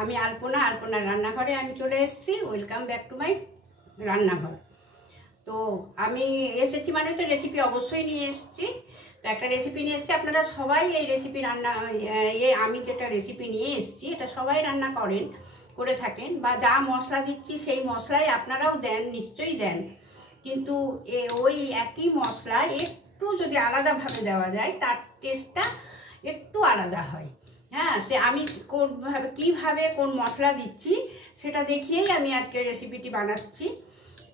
আমি আলপনা রান্নাঘরে আমি চলে এসেছি। ওয়েলকাম ব্যাক টু মাই রান্নাঘর। তো আমি এসেছি মানে তো রেসিপি অবশ্যই নিয়ে এসেছি। তো একটা রেসিপি নিয়ে এসেছি, আপনারা সবাই এই রেসিপি আমি যেটা রেসিপি নিয়ে এসেছি এটা সবাই রান্না করে থাকেন, বা যা মশলা দিচ্ছি সেই মশলাই আপনারাও দেন, নিশ্চয়ই দেন। কিন্তু ওই একই মশলা একটু যদি আলাদাভাবে দেওয়া যায় তার টেস্টটা একটু আলাদা হয়। হ্যাঁ, সে আমি কীভাবে কোন মশলা দিচ্ছি সেটা দেখিয়েই আমি আজকে রেসিপিটি বানাচ্ছি।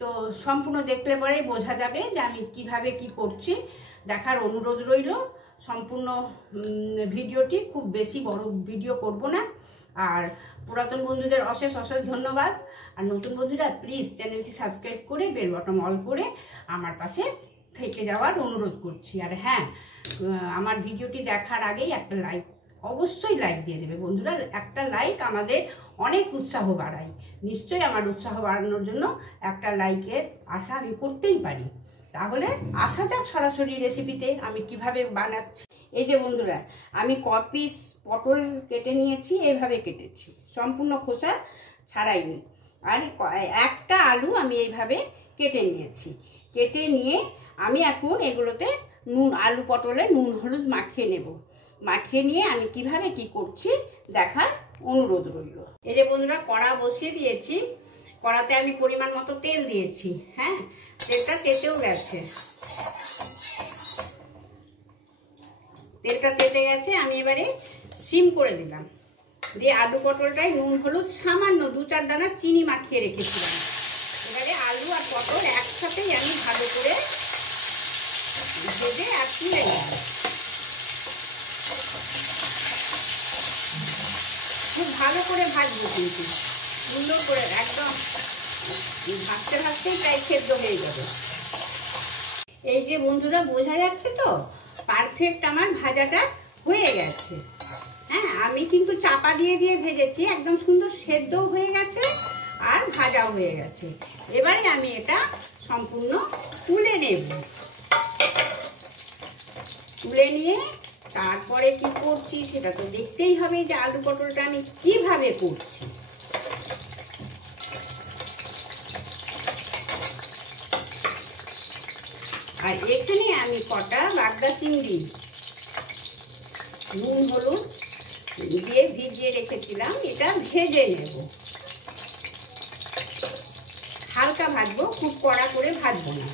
তো সম্পূর্ণ দেখলে পরেই বোঝা যাবে যে আমি কিভাবে কি করছি। দেখার অনুরোধ রইল। সম্পূর্ণ ভিডিওটি, খুব বেশি বড় ভিডিও করব না। আর পুরাতন বন্ধুদের অশেষ ধন্যবাদ। আর নতুন বন্ধুরা প্লিজ চ্যানেলটি সাবস্ক্রাইব করে বেল বাটন অল করে আমার পাশে থেকে যাওয়ার অনুরোধ করছি। আর হ্যাঁ, আমার ভিডিওটি দেখার আগেই একটা লাইক, অবশ্যই লাইক দিয়ে দেবে বন্ধুরা। একটা লাইক আমাদের অনেক উৎসাহ বাড়ায়। নিশ্চয়ই আমার উৎসাহ বাড়ানোর জন্য একটা লাইকের আশা আমি করতেই পারি। তাহলে আসা যাক সরাসরি রেসিপিতে আমি কিভাবে বানাচ্ছি। এই যে বন্ধুরা, আমি পিস পটল কেটে নিয়েছি, এইভাবে কেটেছি, সম্পূর্ণ খোসা ছাড়াইনি। আর একটা আলু আমি এইভাবে কেটে নিয়েছি। কেটে নিয়ে আমি এখন এগুলোতে আলু পটলে নুন হলুদ মাখিয়ে নেব। মাখিয়ে নিয়ে আমি কিভাবে কি করছি দেখার অনুরোধ রইল। এই যে বন্ধুরা, কড়া বসিয়ে দিয়েছি। কড়াতে আমি পরিমাণ মতো তেল দিয়েছি। হ্যাঁ, তেলটা তেতেও গেছে, তেলটা তেতে গেছে। আমি এবারে সিম করে দিলাম, দিয়ে আলু পটলটাই নুন হলুদ সামান্য 2-4 দানা চিনি মাখিয়ে রেখেছিলাম। এবারে আলু আর পটল একসাথেই আমি ভালো করে ভেজে আর তুলে নিলাম। খুব ভালো করে ভাজবো, কিন্তু সুন্দর করে, একদম ভাজতেই প্রায় সেদ্ধ হয়ে যাবে। এই যে বন্ধুরা, বোঝা যাচ্ছে তো পারফেক্ট আমার ভাজাটা হয়ে গেছে। হ্যাঁ, আমি কিন্তু চাপা দিয়ে ভেজেছি, একদম সুন্দর সেদ্ধও হয়ে গেছে আর ভাজাও হয়ে গেছে। এবারে আমি এটা সম্পূর্ণ তুলে নেব। তুলে নিয়ে তারপরে কি করছি সেটা তো দেখতেই হবে, যে আলু পটলটা আমি কিভাবে করছি। আর এখানে আমি কটা বাগদা চিংড়ি নুন হলুদ দিয়ে ভিজিয়ে রেখেছিলাম, এটা ভেজে নেব। হালকা ভাজবো, খুব কড়া করে ভাজবো না।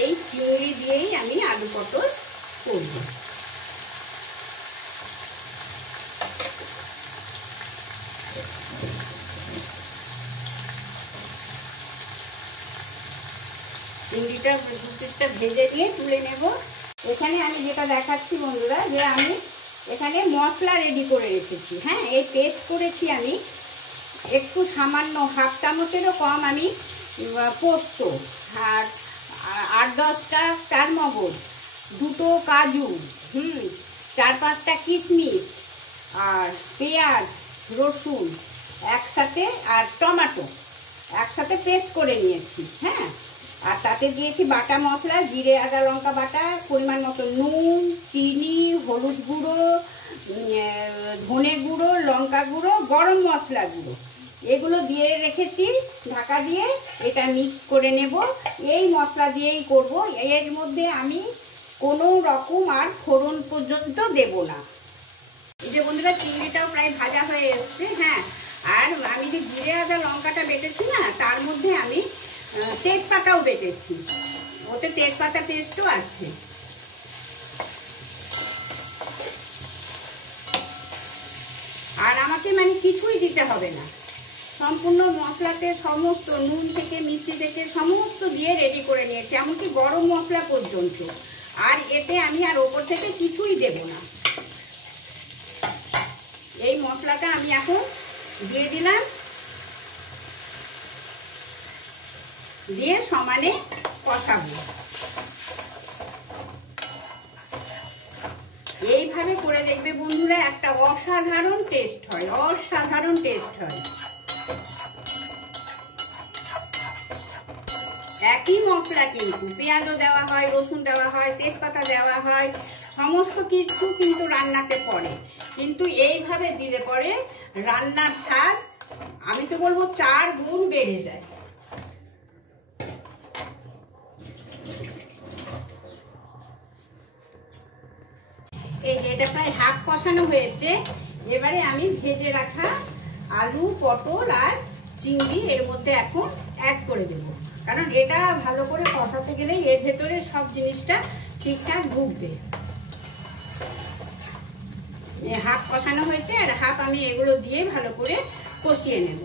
এই চিংড়ি দিয়েই আমি আলু পটল করব। চিংড়িটা ভেজে নিয়ে তুলে নেব। এখানে আমি যেটা দেখাচ্ছি বন্ধুরা, যে আমি এখানে মশলা রেডি করে রেখেছি। হ্যাঁ, এই পেস্ট করেছি আমি একটু সামান্য 1/2 চামচেরও কম আমি পোস্ত, আর 8-10টা চারমগজ, 2টো কাজু, 4-5টা কিশমিশ, আর পেঁয়াজ রসুন একসাথে, আর টমেটো একসাথে পেস্ট করে নিয়েছি। হ্যাঁ, আর তাতে দিয়েছি বাটা মশলা, জিরে আদা লঙ্কা বাটা, পরিমাণ মতো নুন, চিনি, হলুদ গুঁড়ো, ধনে গুঁড়ো, লঙ্কা গুঁড়ো, গরম মশলা গুঁড়ো, এগুলো দিয়ে রেখেছি ঢাকা দিয়ে। এটা মিক্স করে নেব। এই মশলা দিয়েই করব। এর মধ্যে আমি কোনো রকম আর ফোড়ন পর্যন্ত দেব না। এই যে বন্ধুরা, চিংড়িটাও প্রায় ভাজা হয়ে এসছে। হ্যাঁ, আর আমি যে জিরে আদা লঙ্কাটা বেটেছি না, তার মধ্যে আমি তেজপাতাও বেটেছি, ওতে তেজপাতা পেস্টও আছে। আর আমাকে কিছুই দিতে হবে না, সম্পূর্ণ মশলাতে সমস্ত নুন থেকে মিষ্টি থেকে সমস্ত দিয়ে রেডি করে নিয়েছি, এমনকি গরম মশলা পর্যন্ত। আর এতে আমি আর ওপর থেকে কিছুই দেব না। এই মশলাটা আমি এখন দিয়ে দিলাম, দিয়ে সমানে কষাবো। এইভাবে করে দেখবে বন্ধুরা, একটা অসাধারণ টেস্ট হয়, অসাধারণ টেস্ট হয়। একই মশলা, কিন্তু পেঁয়াজও দেওয়া হয়, রসুন দেওয়া হয়, তেজপাতা দেওয়া হয়, সমস্ত কিছু কিন্তু রান্নাতে পড়ে। কিন্তু এইভাবে দিলে পরে রান্নার স্বাদ আমি তো বলবো 4 গুণ বেড়ে যায়। এই যে এটা প্রায় হাফ কষানো হয়েছে। এবারে আমি ভেজে রাখা আলু, পটল আর চিংড়ি এর মধ্যে এখন অ্যাড করে দেব, কারণ এটা ভালো করে কষাতে গেলেই এর ভেতরে সব জিনিসটা ঠিকঠাক ঢুকবে। হাফ কষানো হয়েছে আর হাফ আমি এগুলো দিয়ে ভালো করে কষিয়ে নেব।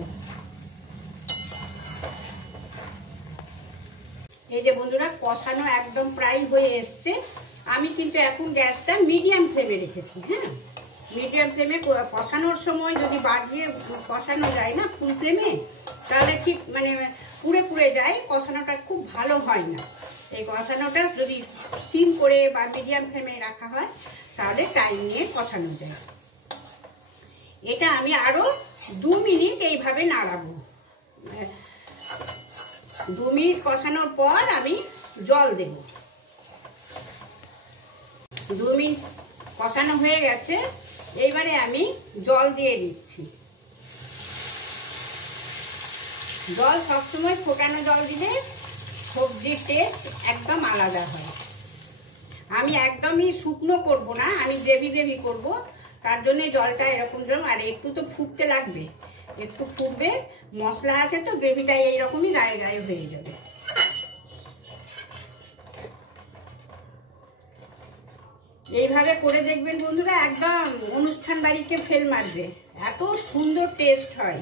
এই যে বন্ধুরা, কষানো একদম প্রায় হয়ে এসছে। আমি কিন্তু এখন গ্যাসটা মিডিয়াম ফ্লেমে রেখেছি। হ্যাঁ, মিডিয়াম ফ্লেমে কষানোর সময় যদি বাড়িয়ে কষানো যায় না ফুল ফ্লেমে, তাহলে ঠিক মানে পুড়ে পুড়ে যায়, কষানোটা খুব ভালো হয় না। এই কষানোটা যদি সিম করে বা মিডিয়াম ফ্লেমে রাখা হয় তাহলে টাইম নিয়ে কষানো যায়। এটা আমি আরো 2 মিনিট এইভাবে নাড়াবো। 2 মিনিট কষানোর পর আমি জল দেব। 2 মিনিট কষানো হয়ে গেছে, এইবারে আমি জল দিয়ে দিচ্ছি। জল সবসময় ফোটানো জল দিলে সবজির টেস্ট একদম আলাদা হয়। আমি একদমই শুকনো করব না, আমি গ্রেভি গ্রেভি করব, তার জন্য জলটা এরকম জল। আর একটু তো ফুটতে লাগবে, একটু ফুটবে, মশলা আছে তো গ্রেভিটা এইরকমই গায়ে গায়ে হয়ে যাবে। এইভাবে করে দেখবেন বন্ধুরা, একদম অনুষ্ঠান বাড়িতে ফেল মারবে, এত সুন্দর টেস্ট হয়।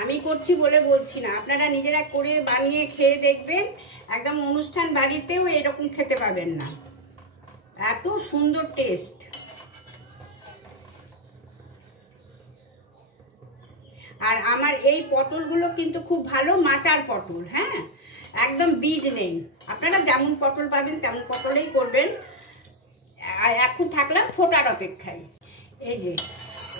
আমি করছি বলে বলছি না, আপনারা নিজেরা করে বানিয়ে খেয়ে দেখবেন, একদম অনুষ্ঠান বাড়িতেও এরকম খেতে পাবেন না, এত সুন্দর টেস্ট। আর আমার এই পটলগুলো কিন্তু খুব ভালো মাচার পটল। হ্যাঁ, একদম বীজ নেই, আপনারা যেমন পটল পাবেন তেমন পটলেই করবেন। এখন থাকলাম ফোটার অপেক্ষায়। এই যে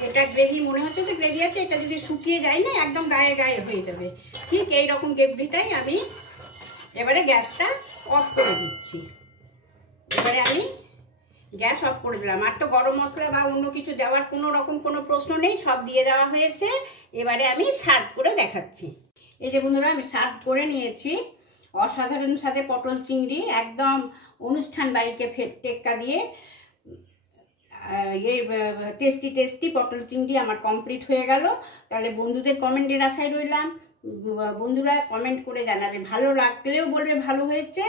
এটা গ্রেভি মনে হচ্ছে যে গ্রেভি আছে, এটা যদি শুকিয়ে যায় না একদম গায়ে গায়ে হয়ে যাবে। ঠিক এইরকম গ্রেভিটাই আমি এবারে গ্যাসটা অফ করে দিচ্ছি। এবারে আমি গ্যাস অফ করে দিলাম। আর তো গরম মশলা বা অন্য কিছু দেওয়ার কোনো রকম কোনো প্রশ্ন নেই, সব দিয়ে দেওয়া হয়েছে। এবারে আমি সার্ভ করে দেখাচ্ছি। এই যে বন্ধুরা, আমি সার্ভ করে নিয়েছি। অসাধারণ স্বাদে পটল চিংড়ি, একদম অনুষ্ঠান বাড়িতে টেক্কা দিয়ে এই টেস্টি টেস্টি পটল চিংড়ি আমার কমপ্লিট হয়ে গেল। তাহলে বন্ধুদের কমেন্টের আশায় রইলাম। বন্ধুরা কমেন্ট করে জানাবে, ভালো লাগলেও বলবে ভালো হয়েছে,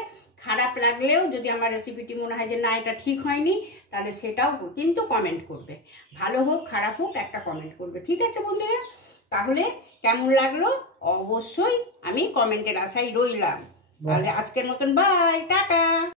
খারাপ লাগলেও যদি আমার রেসিপিটি মনে হয় যে না এটা ঠিক হয়নি, তাহলে সেটাও কিন্তু কমেন্ট করবে। ভালো হোক খারাপ হোক একটা কমেন্ট করবে, ঠিক আছে বন্ধুরা? তাহলে কেমন লাগলো অবশ্যই আমি কমেন্টের আশায় রইলাম। তাহলে আজকের মতন বাই, টাটা।